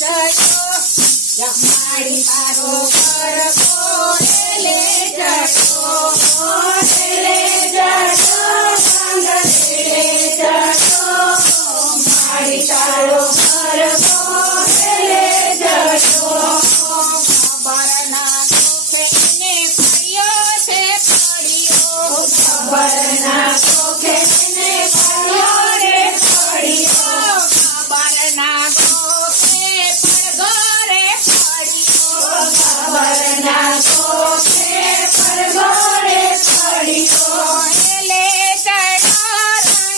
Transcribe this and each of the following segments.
ચડો જમાડી તારો ગરબો લે ચડો લે ચડો લે ચડો માડી તારો ગરબો લે ચડો ખબર ના સોફે ને પડ્યો છે પડ્યો ખબર ના સોફે ને પડ્યો રે પડ્યો ખબર ના સોફે પડગો રે પડ્યો ખબર ના સોફે પડગો રે પડ્યો લે ચડો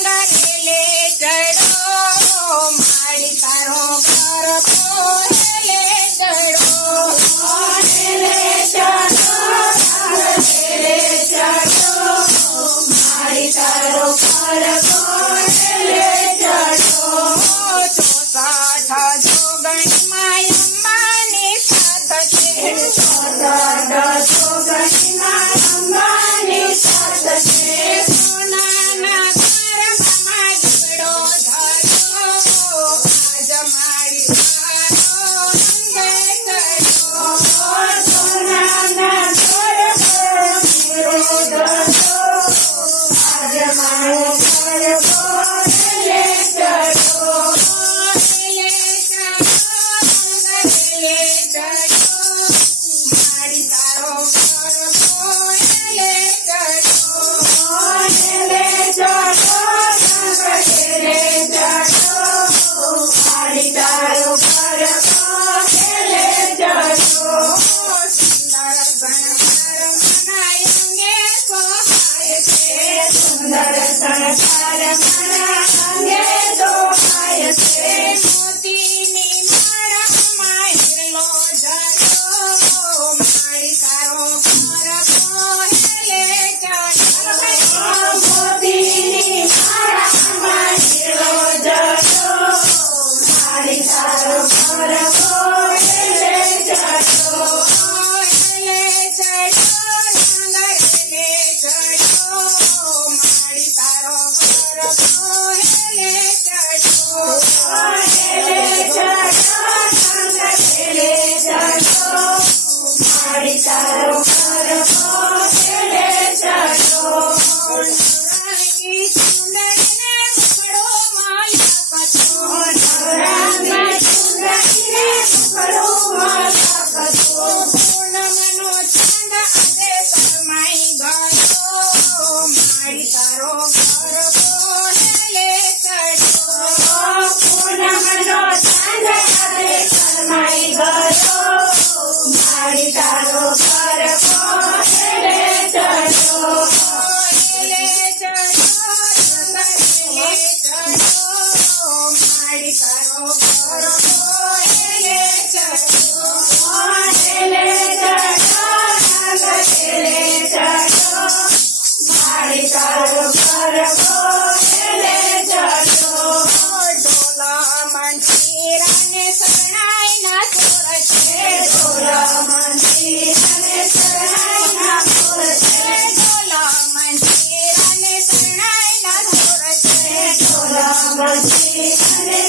રંગ લે ચડો માડી તારો ગરબો લે ચડો લે ચડો લે ચડો માડી તારો ગરબો લે ચડો 64 જોગણીમાં અંબાની સાથ છે 64 જોગણીમાં અંબાની સાથ છે સોનાના ગરબામાં દીવડો ધરો આજ માડી તારો રંગે ચડ્યો સોનાના ગરબામાં દીવડો ધરો આજ માડી ગરબો લે ચડો લે ચડો માડી તારો ગરબો લે ચડો લે ચડો લે ચડો માડી તારો ગરબો લે ચડો સુંદર શણગાર મના અંગે સોહાય છે સુંદર શણગાર મના અંગે સોહાય છે મોતીની માળામાં હીરલો જડો માડી તારો ગરબો લે ચડો મોતીની માળામાં હીરલો જડો માડી તારો ગરબો લે ચડો લે ચડો રંગ લે ચડો માડી તારો ગરબો લે ચડો લે ચડો રંગ લે ચડો માડી તારો ગરબો લે ચડો નવરંગી ચુંદડીને મુખડો માયા કચો નવરંગી ચુંદડીને મુખડો માયા કચો પૂનમનો ચાંદ આજે શરમાઈ ગયો માડી તારો ગરબો લે ચડો પૂનમનો ચાંદ આજે શરમાઈ ગયો માડી તારો ગરબો લે ચડો લે ચડો લે ચડો માડી તારો ગરબો લે ચડો લે ચડો લે ચડો માડી તારો ગરબો લે ચડો ઢોલા મંજીરાને શરણાઈના સુર છે ઢોલા મંજીરાને શરણાઈના સુર છે ઢોલા મંજીરાને શરણાઈના સુર છે ઢોલા મંજીરાને